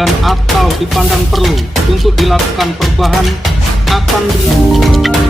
dan atau dipandang perlu untuk dilakukan perubahan akan dilakukan.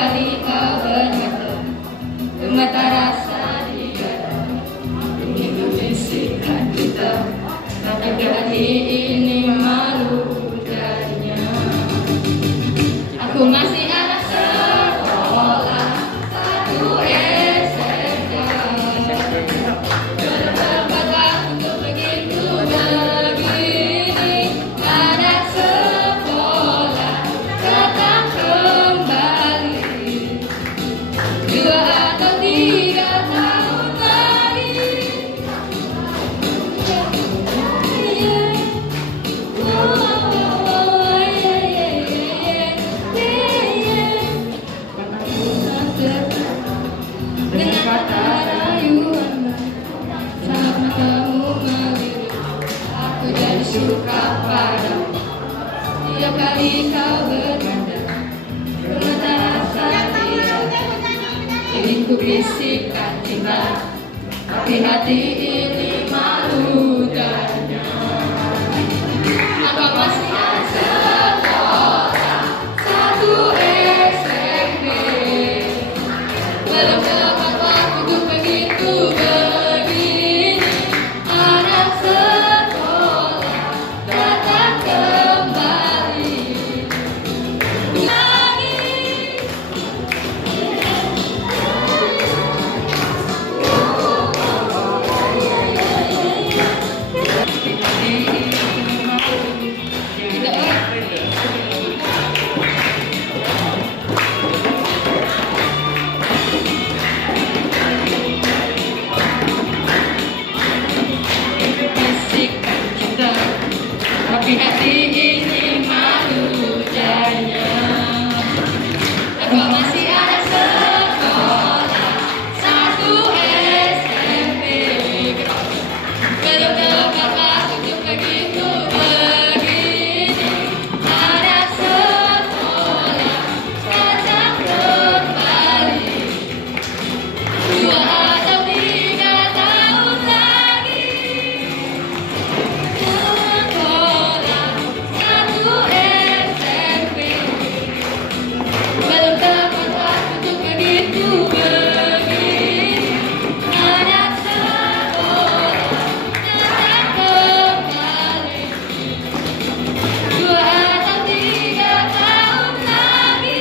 kali kau bermata, bermata rasa di dada, ingin membisikkan kita, tapi hati ini malu darinya. Aku masih anak sekolah, satu SMK. Bertempat untuk begitu begini. Anak sekolah datang kembali 2 atau 3 tahun lagi. Dengan kata rayuan saat kamu melirik, aku jadi suka padamu. Setiap kali kau bermata, bermata rasa tidak, ingin ku bisikkan cinta, tapi hati ini malu darinya. Apa masih anak sekolah, satu SMP. Belum dapat waktu untuk begitu begini. Anak sekolah datang kembali lagi. Bisikkan cinta, tapi hati ini malu jadinya. Aku masih anak sekolah, satu SMP. Belum dapat waktu untuk begitu begini. Anak sekolah datang kembali 2 atau 3 tahun lagi. Sekolah satu SMP. Belum dapat waktu untuk begitu begini. Anak sekolah datang kembali 2 atau 3 tahun lagi.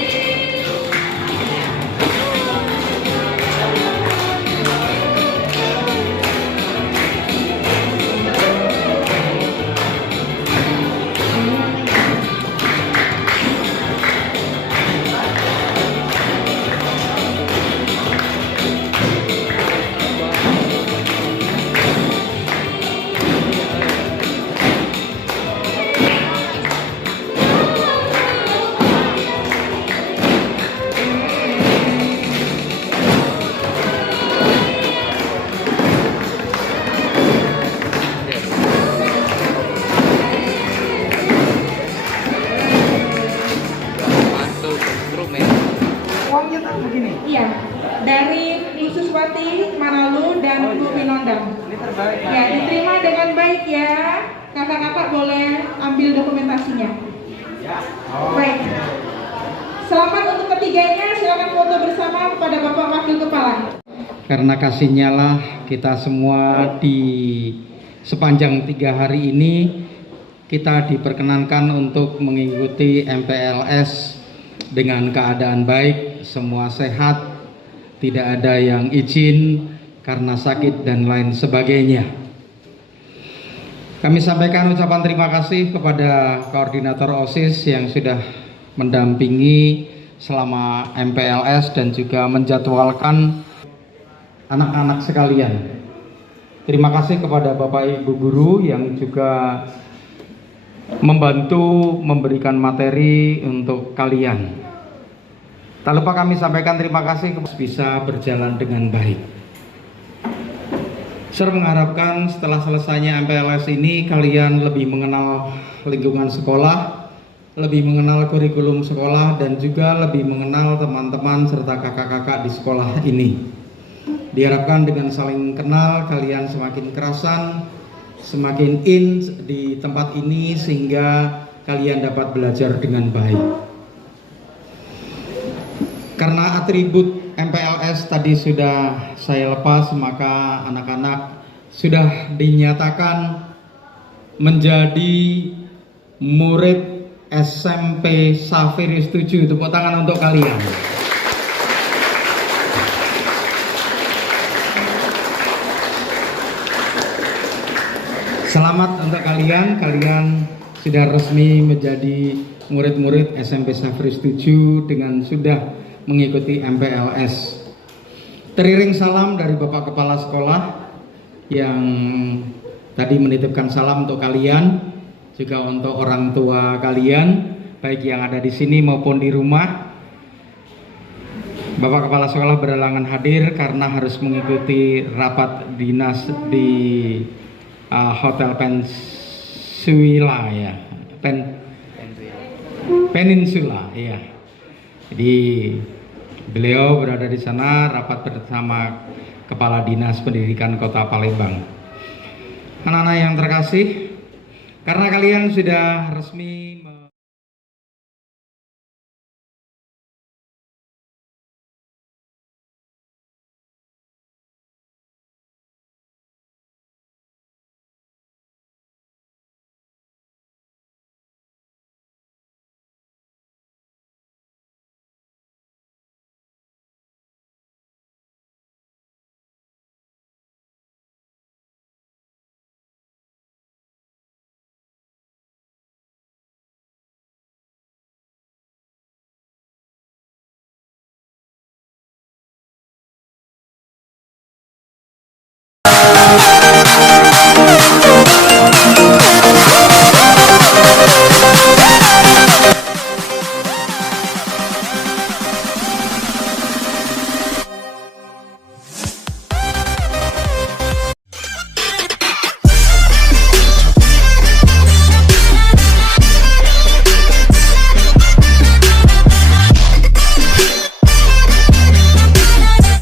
Uangnya tak begini. Iya, dari Bu Suswati, Maralu, dan Bu Pinondang. Ini terbaik. Ya, diterima dengan baik ya. Kakak-kakak boleh ambil dokumentasinya. Baik. Selamat untuk ketiganya, silakan foto bersama kepada Bapak Wakil Kepala. Karena kasihnya lah kita semua di sepanjang 3 hari ini kita diperkenankan untuk mengikuti MPLS dengan keadaan baik, semua sehat, tidak ada yang izin karena sakit dan lain sebagainya. Kami sampaikan ucapan terima kasih kepada koordinator OSIS yang sudah mendampingi selama MPLS dan juga menjadwalkan anak-anak sekalian. Terima kasih kepada Bapak Ibu Guru yang juga membantu memberikan materi untuk kalian. Tak lupa kami sampaikan terima kasih bisa berjalan dengan baik. Saya mengharapkan setelah selesainya MPLS ini kalian lebih mengenal lingkungan sekolah, lebih mengenal kurikulum sekolah, dan juga lebih mengenal teman-teman serta kakak-kakak di sekolah ini. Diharapkan dengan saling kenal kalian semakin kerasan, semakin in di tempat ini sehingga kalian dapat belajar dengan baik. Karena karena atribut MPLS tadi sudah saya lepas, maka anak-anak sudah dinyatakan menjadi murid SMP Safiri 7. Tepuk tangan untuk kalian. Selamat untuk kalian, kalian sudah resmi menjadi murid-murid SMP Safiri 7 dengan sudah mengikuti MPLS. Teriring salam dari Bapak Kepala Sekolah yang tadi menitipkan salam untuk kalian, juga untuk orang tua kalian, baik yang ada di sini maupun di rumah. Bapak Kepala Sekolah berhalangan hadir karena harus mengikuti rapat dinas di Hotel Peninsula ya, Peninsula ya. Jadi beliau berada di sana rapat bersama Kepala Dinas Pendidikan Kota Palembang. Anak-anak yang terkasih, karena kalian sudah resmi